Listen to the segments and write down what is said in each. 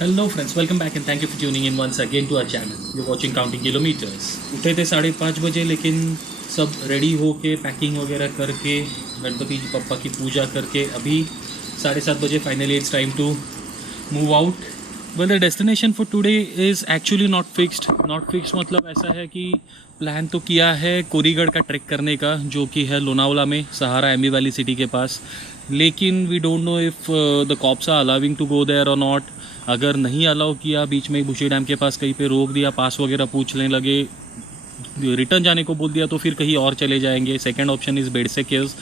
Hello friends, welcome back and thank you for tuning in once again to our channel. You watching Counting Kilometers. उठे थे 5:30 बजे, लेकिन सब ready हो के पैकिंग वगैरह करके गणपति जी पप्पा की पूजा करके अभी 7:30 बजे finally it's time to move out. Well, the destination for today is actually not fixed मतलब ऐसा है कि प्लान तो किया है कोरीगढ़ का ट्रैक करने का, जो कि है लोनावला में, सहारा एम्बी वैली सिटी के पास। लेकिन we don't know if the cops are allowing to go there और नॉट। अगर नहीं अलाउ किया, बीच में भूशी डैम के पास कहीं पे रोक दिया, पास वगैरह पूछने लगे, रिटर्न जाने को बोल दिया, तो फिर कहीं और चले जाएंगे। Second option is Bedse caves.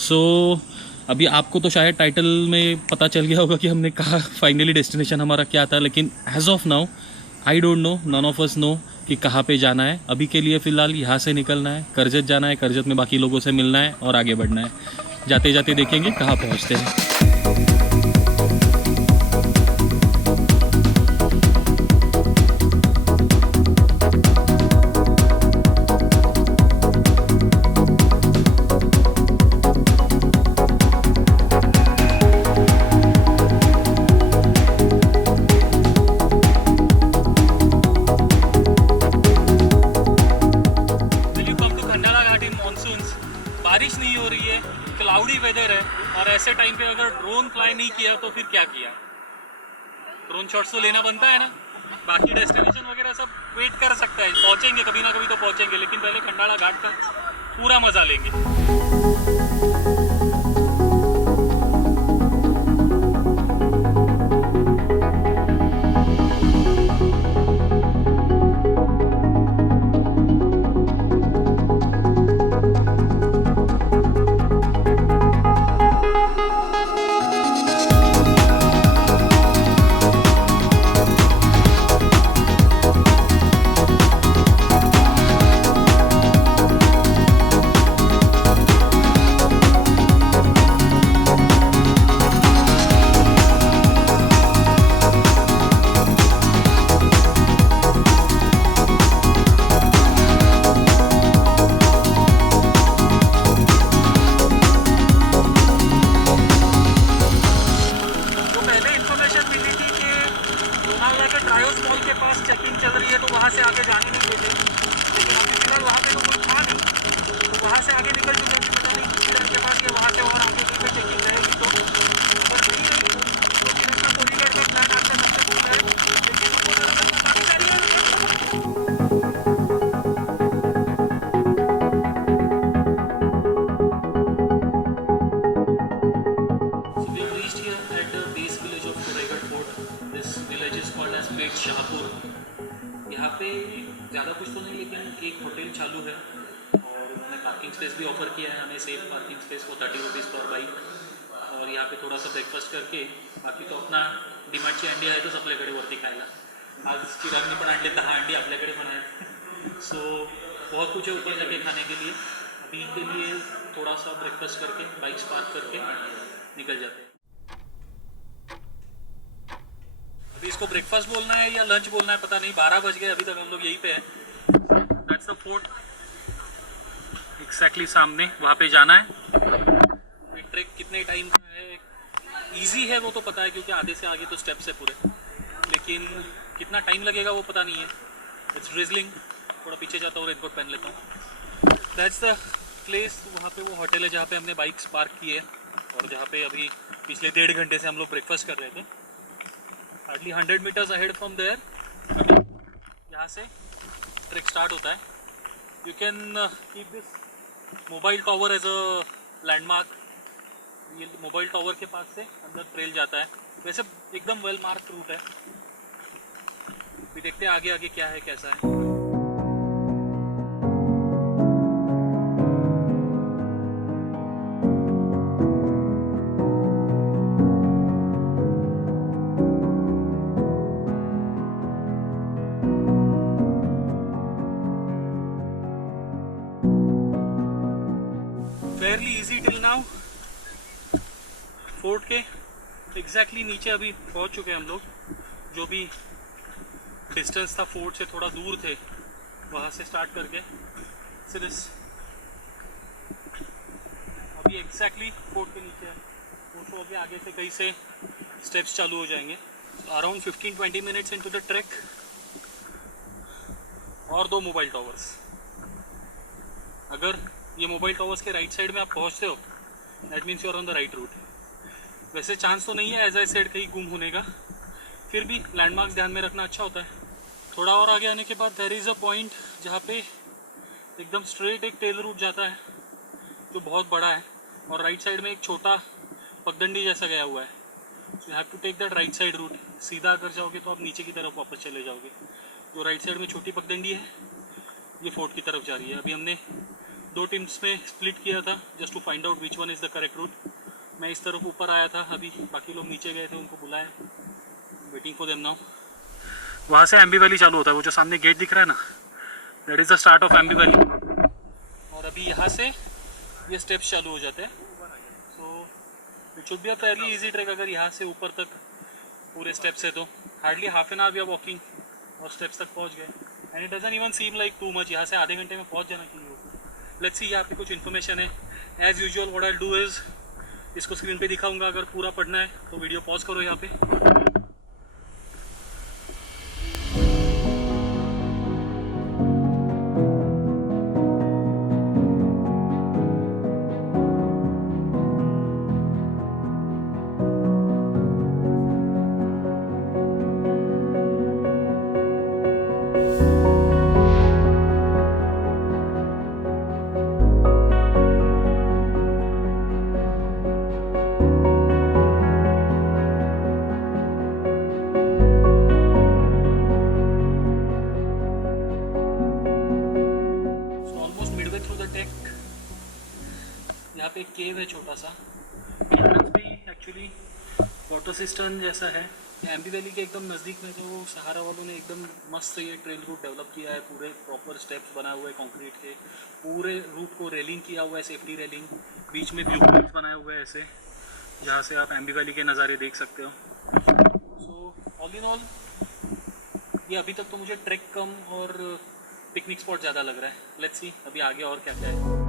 So अभी आपको तो शायद टाइटल में पता चल गया होगा कि हमने कहा फाइनली डेस्टिनेशन हमारा क्या था, लेकिन as of now I don't know, none of us know कि कहाँ पे जाना है। अभी के लिए फ़िलहाल यहाँ से निकलना है, करजत जाना है, करजत में बाकी लोगों से मिलना है और आगे बढ़ना है। जाते जाते देखेंगे कहाँ पहुँचते हैं। बारिश नहीं हो रही है, क्लाउडी वेदर है, और ऐसे टाइम पे अगर ड्रोन फ्लाई नहीं किया तो फिर क्या किया। ड्रोन शॉट्स तो लेना बनता है ना। बाकी डेस्टिनेशन वगैरह सब वेट कर सकता है, पहुंचेंगे कभी ना कभी तो पहुंचेंगे, लेकिन पहले खंडाला घाट का पूरा मजा लेंगे। ट्रायोस मॉल के पास चेकिंग चल रही है, तो वहाँ से आगे जाने नहीं देते, लेकिन अभी फिलहाल वहाँ पे तो कोई था नहीं, तो वहाँ से आगे निकल चुके हैं। पता नहीं किसी के पास या वहाँ से और आगे कहीं पे चेकिंग रहेगी, तो अगर नहीं रही तो फिर अपना कोरीगढ़ का प्लान आपका सक्सेसफुल है। लेकिन सबको ज़रा बस बाकी सारी शाहपुर। यहाँ पे ज़्यादा कुछ तो नहीं, लेकिन एक होटल चालू है और उन्होंने पार्किंग स्पेस भी ऑफर किया है हमें, सेफ पार्किंग स्पेस को 30 रुपीज़ पर बाइक। और यहाँ पे थोड़ा सा ब्रेकफास्ट करके बाकी तो अपना डिमांडची अंडी आहे तो आपल्याकडे वरती खायला। आज चिरागने पण आणले 10 अंडी आपल्याकडे पण आहेत। सो बहुत कुछ है ऊपर जाके खाने के लिए। अभी के लिए थोड़ा सा ब्रेकफास्ट करके बाइक्स पार्क करके निकल जाते हैं। अभी इसको ब्रेकफास्ट बोलना है या लंच बोलना है पता नहीं, 12 बज गए, अभी तक हम लोग यहीं पे हैं। दैट्स द फोर्ट एक्जैक्टली सामने, वहाँ पे जाना है। ट्रैक कितने टाइम का है, इजी है वो तो पता है क्योंकि आधे से आगे तो स्टेप्स है पूरे, लेकिन कितना टाइम लगेगा वो पता नहीं है। इट्स ड्रिजलिंग, थोड़ा पीछे जाता हूँ, रेनकोट पहन लेता हूँ। दैट्स द प्लेस, वहाँ पे वो होटल है जहाँ पे हमने बाइक्स पार्क की है और जहाँ पे अभी पिछले 1.5 घंटे से हम लोग ब्रेकफास्ट कर रहे थे। Hardly 100 meters ahead from there, यहाँ से ट्रैक स्टार्ट होता है। You can keep this mobile tower as a landmark. ये मोबाइल टावर के पास से अंदर ट्रेल जाता है, वैसे एकदम वेल मार्क रूट है। भी देखते हैं आगे आगे क्या है कैसा है। Fairlie easy till now. Fort के एग्जैक्टली नीचे अभी पहुंच चुके हैं हम लोग। जो भी डिस्टेंस था फोर्ट से थोड़ा दूर थे, वहाँ से स्टार्ट करके सिर्फ अभी एग्जैक्टली फोर्ट के नीचे है। फोर्ट को अभी आगे से कहीं से स्टेप्स चालू हो जाएंगे। Around 15-20 minutes into the track और 2 मोबाइल टावर्स। अगर ये मोबाइल टावर्स के राइट साइड में आप पहुंचते हो that means you are on the right route. वैसे चांस तो नहीं है एज आई सेड कहीं गुम होने का, फिर भी लैंडमार्क्स ध्यान में रखना अच्छा होता है। थोड़ा और आगे आने के बाद देयर इज़ अ पॉइंट जहाँ पे एकदम स्ट्रेट एक टेल रूट जाता है जो बहुत बड़ा है, और राइट साइड में एक छोटा पगडंडी जैसा गया हुआ है। So you have to take that right side route. सीधा अगर जाओगे तो आप नीचे की तरफ वापस चले जाओगे। जो राइट साइड में छोटी पगडंडी है ये फोर्ट की तरफ जा रही है। अभी हमने 2 टीम्स में स्प्लिट किया था just to find out which one is the correct route. मैं इस तरफ ऊपर आया था, अभी बाकी लोग नीचे गए थे, उनको बुलाया, वेटिंग फॉर देम नाउ। वहाँ से एम्बी वैली चालू होता है, वो जो सामने गेट दिख रहा है ना, that is the start of Aamby valley. और अभी यहाँ से ये स्टेप्स चालू हो जाते हैं। So it should be a fairly easy track. अगर यहाँ से ऊपर तक पूरे स्टेप्स है तो hardly half an hour we are walking और स्टेप्स तक पहुँच गए। And it doesn't even seem like too much. यहाँ से आधे घंटे में पहुँच जाना चाहिए। लेट्स सी, यहाँ पे कुछ इन्फॉर्मेशन है। As usual what I will do is इसको स्क्रीन पे दिखाऊंगा। अगर पूरा पढ़ना है तो वीडियो पॉज करो यहाँ पे। यहाँ पे एक केव है छोटा सा, एंट्रेंस भी एक्चुअली वाटर सिस्टम जैसा है। एम्बी वैली के एकदम नज़दीक में तो सहारा वालों ने एकदम मस्त ये ट्रेल रूट डेवलप किया है। पूरे प्रॉपर स्टेप्स बनाए हुए हैं कंक्रीट के, पूरे रूट को रेलिंग किया हुआ है, सेफ्टी रेलिंग। बीच में व्यू पॉइंट्स बनाए हुए हैं ऐसे, जहाँ से आप एम्बी वैली के नज़ारे देख सकते हो। सो ऑल इन ऑल ये अभी तक तो मुझे ट्रैक कम और पिकनिक स्पॉट ज़्यादा लग रहा है। लेट्स सी अभी आगे और क्या क्या है।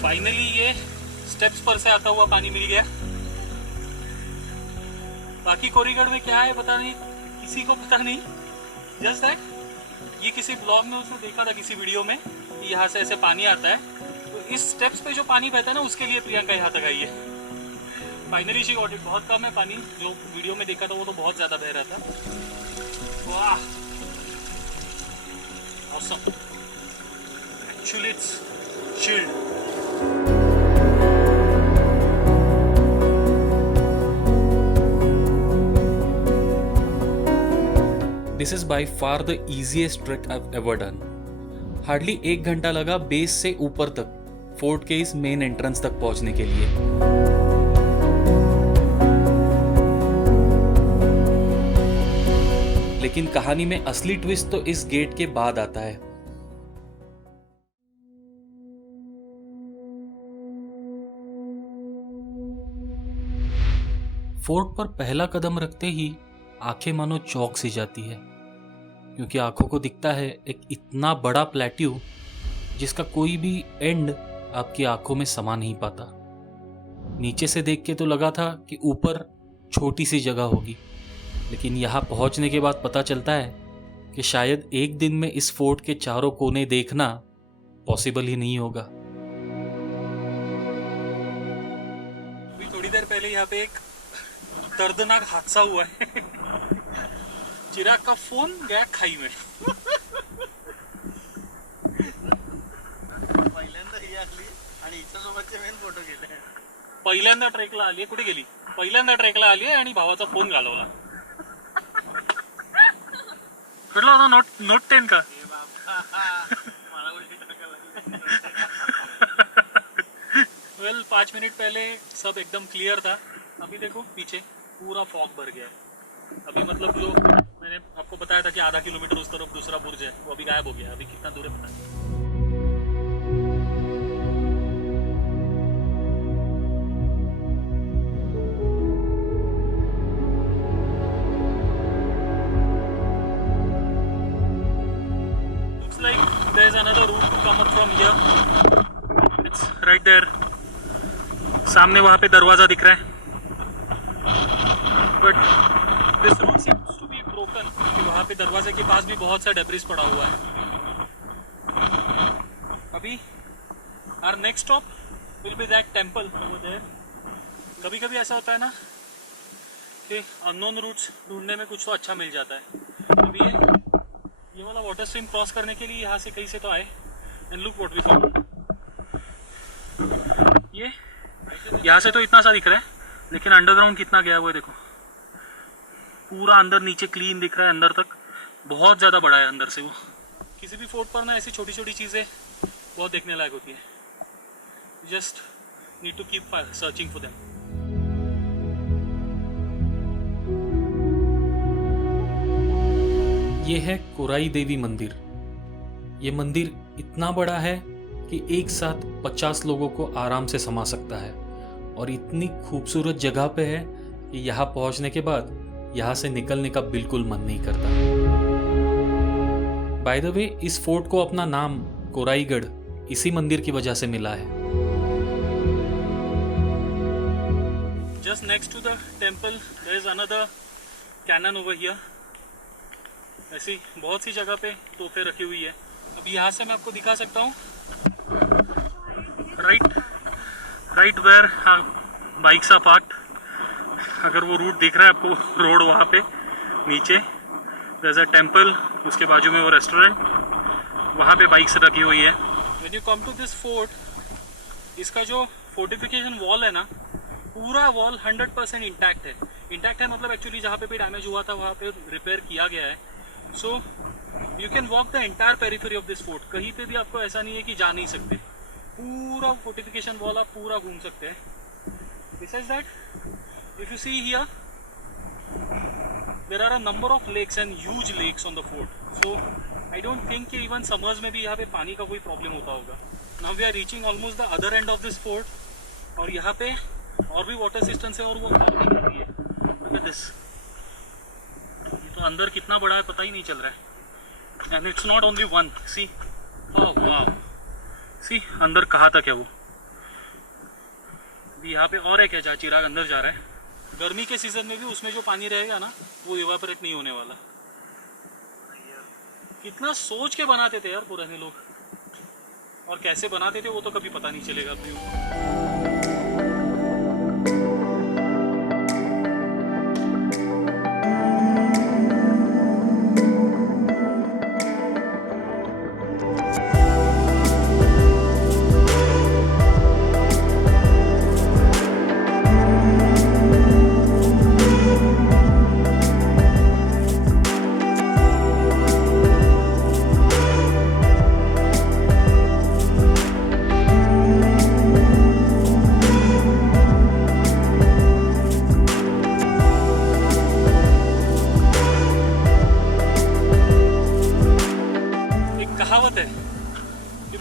फाइनली ये स्टेप्स पर से आता हुआ पानी मिल गया। बाकी कोरीगढ़ में क्या है पता नहीं, किसी को पता नहीं। जस्ट दैट ये किसी ब्लॉग में उसने देखा था, किसी वीडियो में, कि यहाँ से ऐसे पानी आता है। तो इस स्टेप्स पे जो पानी बहता है ना, उसके लिए प्रियंका यहाँ तक आई है। Finally she got it. बहुत कम है पानी, जो वीडियो में देखा था वो तो बहुत ज़्यादा बह रहा था। वाह awesome, actually it's chilled. This is by far the easiest trek I've ever done. Hardly 1 घंटा लगा बेस से ऊपर तक, फोर्ट के इस मेन एंट्रेंस तक पहुंचने के लिए। लेकिन कहानी में असली ट्विस्ट तो इस गेट के बाद आता है। फोर्ट पर पहला कदम रखते ही आंखें मानो चौक सी जाती है, क्योंकि आंखों को दिखता है एक इतना बड़ा प्लेट्यू जिसका कोई भी एंड आपकी आंखों में समा नहीं पाता। नीचे से देख के तो लगा था कि ऊपर छोटी सी जगह होगी, लेकिन यहाँ पहुँचने के बाद पता चलता है कि शायद एक दिन में इस फोर्ट के चारों कोने देखना पॉसिबल ही नहीं होगा। अभी थोड़ी देर पहले यहाँ पे एक दर्दनाक हादसा हुआ है। चिराग का फोन गया खाई में। पहिल्यांदा ट्रेकला आली, कुठे गेली? पहिल्यांदा ट्रेकला आली आणि भावाचा फोन घालवला। कुठला होता? नोट 10 का? वेल 5 मिनट पहले सब एकदम क्लियर था, अभी देखो पीछे पूरा फॉग भर गया है। अभी मतलब जो मैंने आपको बताया था कि आधा किलोमीटर उस तरफ दूसरा बुर्ज है, वो अभी गायब हो गया। अभी कितना दूर है पता नहीं। इट्स राइट देयर, सामने वहाँ पे दरवाज़ा दिख रहा है, but this road seems to be broken. वहाँ पे दरवाजे के पास भी बहुत सा डेब्रिस पड़ा हुआ है। अभी our next stop will be that temple over there. कभी कभी ऐसा होता है ना कि अननोन रूट्स ढूंढने में कुछ तो अच्छा मिल जाता है। अभी ये वाला वाटर स्ट्रीम क्रॉस करने के लिए यहाँ से कहीं से तो आए, and look what we found. ये यहाँ से तो इतना सा दिख रहा है, लेकिन अंडरग्राउंड कितना गया हुआ है देखो। पूरा अंदर नीचे क्लीन दिख रहा है, अंदर तक बहुत ज़्यादा बड़ा है अंदर से वो। किसी भी फोर्ट पर ना ऐसी छोटी छोटी चीज़ें बहुत देखने लायक होती है। Just need to keep searching for them. ये है कोराई देवी मंदिर। ये मंदिर इतना बड़ा है कि एक साथ 50 लोगों को आराम से समा सकता है, और इतनी खूबसूरत जगह पे है कि यहाँ पहुँचने के बाद यहाँ से निकलने का बिल्कुल मन नहीं करता। बाय द वे, इस फोर्ट को अपना नाम कोराईगढ़ इसी मंदिर की वजह से मिला है। Just next to the temple there is another cannon over here. ऐसी बहुत सी जगह पे तोहफे रखी हुई है। अब यहाँ से मैं आपको दिखा सकता हूँ, right where bikes are parked. अगर वो रूट दिख रहा है आपको, रोड वहाँ पे नीचे देयर इज अ टेम्पल, उसके बाजू में वो रेस्टोरेंट, वहाँ पे बाइक्स रखी हुई है। When you come to this fort, इसका जो फोर्टिफिकेशन वॉल है ना, पूरा वॉल 100% इंटैक्ट है। इंटैक्ट है मतलब एक्चुअली जहाँ पे भी डैमेज हुआ था वहाँ पे रिपेयर किया गया है। So you can walk the entire periphery of this fort. कहीं पे भी आपको ऐसा नहीं है कि जा नहीं सकते, पूरा फोर्टिफिकेशन वॉल आप पूरा घूम सकते हैं। Besides that, if you see here, there are a number of lakes and huge lakes on the fort. So I don't think कि even summers में भी यहाँ पे पानी का कोई प्रॉब्लम होता होगा। Now we are reaching almost the other end of this fort, और यहाँ पे और भी वाटर सिस्टम्स है और वो काम नहीं कर रही है। Look at this. ये तो अंदर कितना बड़ा है पता ही नहीं चल रहा है। And it's not only one. See, oh wow. See, अंदर कहाँ तक है वो। यहाँ पे और एक है जहाँ चिराग अंदर जा रहा है। गर्मी के सीजन में भी उसमें जो पानी रहेगा ना, वो इवापोरेट नहीं होने वाला। कितना सोच के बनाते थे यार पुराने लोग, और कैसे बनाते थे वो तो कभी पता नहीं चलेगा अपने को।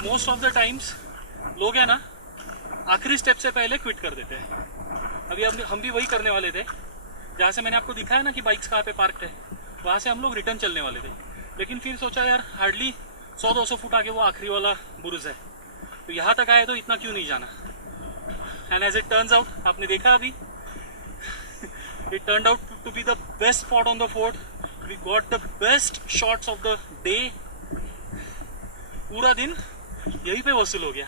मोस्ट ऑफ द टाइम्स लोग है ना आखिरी स्टेप से पहले क्विट कर देते हैं। अभी हम भी वही करने वाले थे। जहाँ से मैंने आपको दिखाया ना कि बाइक्स कहाँ पे पार्क है, वहाँ से हम लोग रिटर्न चलने वाले थे। लेकिन फिर सोचा यार हार्डली 100-200 फुट आगे वो आखिरी वाला बुरुज है, तो यहाँ तक आए तो इतना क्यों नहीं जाना। And as it turns out, आपने देखा अभी, it turned out to be the best spot on the fort. We got the best shots of the day. पूरा दिन यहीं पे वसूल हो गया।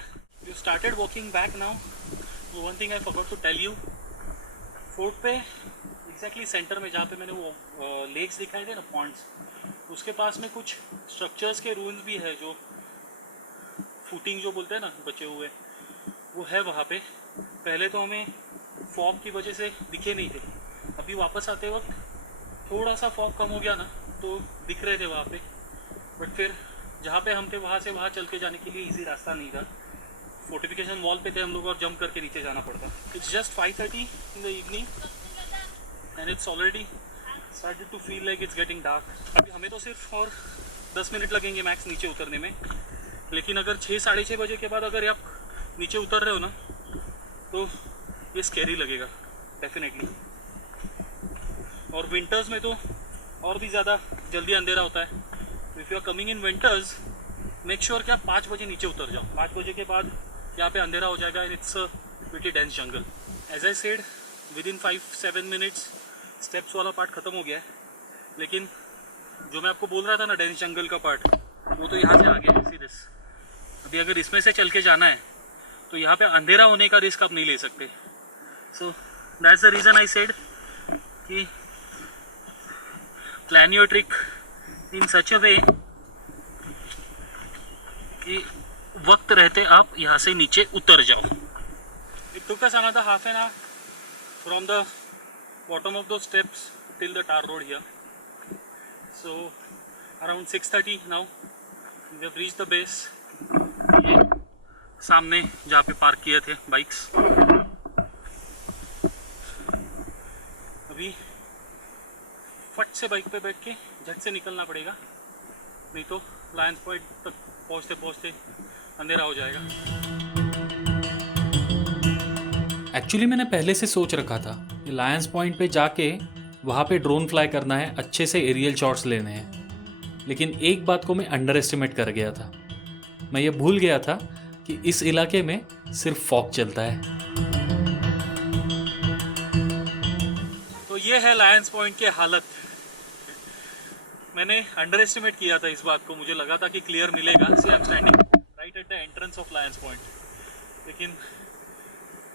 You started walking back now. One thing I forgot to tell you, fort पे exactly center में जहाँ पे मैंने वो लेक्स दिखाए थे ना, पॉन्ड्स, उसके पास में कुछ स्ट्रक्चर्स के रूल्स भी है, जो फुटिंग जो बोलते हैं ना बचे हुए, वो है वहाँ पे। पहले तो हमें फॉग की वजह से दिखे नहीं थे, अभी वापस आते वक्त थोड़ा सा फॉग कम हो गया ना तो दिख रहे थे वहाँ पे। बट फिर जहाँ पे हम थे वहाँ से वहाँ चल के जाने के लिए इजी रास्ता नहीं था। फोर्टिफिकेशन वॉल पे थे हम लोग और जंप करके नीचे जाना पड़ता। It's just 5:30 in the evening and it's already started to feel like it's getting dark. अभी हमें तो सिर्फ और 10 मिनट लगेंगे मैक्स नीचे उतरने में, लेकिन अगर 6-6:30 बजे के बाद अगर आप नीचे उतर रहे हो ना तो ये स्कैरी लगेगा डेफिनेटली। और विंटर्स में तो और भी ज़्यादा जल्दी अंधेरा होता है। If you are coming in winters make sure कि आप 5 बजे नीचे उतर जाओ। 5 बजे के बाद यहाँ पे अंधेरा हो जाएगा and it's pretty dense jungle. As I said within 5-7 minutes steps वाला पार्ट ख़त्म हो गया है, लेकिन जो मैं आपको बोल रहा था ना डेंस जंगल का पार्ट, वो तो यहाँ से आगे है। सी दिस, अभी अगर इसमें से चल के जाना है तो यहाँ पे अंधेरा होने का रिस्क आप नहीं ले सकते। So that's the reason I said कि plan your trek in such a way कि वक्त रहते आप यहाँ से नीचे उतर जाओ। It took us another half an hour from the bottom of the steps till the tar road here. So around 6:30 now we have reached the base. ये सामने जहाँ पे पार्क किए थे बाइक्स, अभी फट से बाइक पे बैठ के झट से निकलना पड़ेगा, नहीं तो लायंस पॉइंट तक पहुँचते पहुँचते अंधेरा हो जाएगा। एक्चुअली मैंने पहले से सोच रखा था कि लायंस पॉइंट पे जाके वहाँ पे ड्रोन फ्लाई करना है, अच्छे से एरियल शॉट्स लेने हैं, लेकिन एक बात को मैं अंडर एस्टिमेट कर गया था। मैं ये भूल गया था कि इस इलाके में सिर्फ फॉग चलता है। तो ये है लायंस पॉइंट की हालत। मैंने अंडर एस्टिमेट किया था इस बात को, मुझे लगा था कि क्लियर मिलेगा। See I am standing right at the entrance of lions point, लेकिन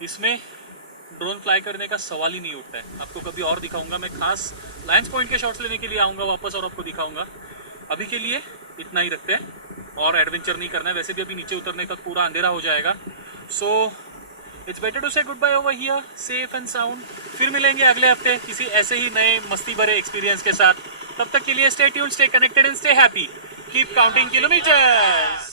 इसमें ड्रोन फ्लाई करने का सवाल ही नहीं उठता है। आपको कभी और दिखाऊंगा, मैं खास लायंस पॉइंट के शॉट्स लेने के लिए आऊँगा वापस और आपको दिखाऊंगा। अभी के लिए इतना ही रखते हैं और एडवेंचर नहीं करना है, वैसे भी अभी नीचे उतरने तक पूरा अंधेरा हो जाएगा। So it's better to say good bye over here, safe and sound. फिर मिलेंगे अगले हफ्ते किसी ऐसे ही नए मस्ती भरे एक्सपीरियंस के साथ। तब तक के लिए stay tuned, stay connected and stay happy. Keep counting kilometres.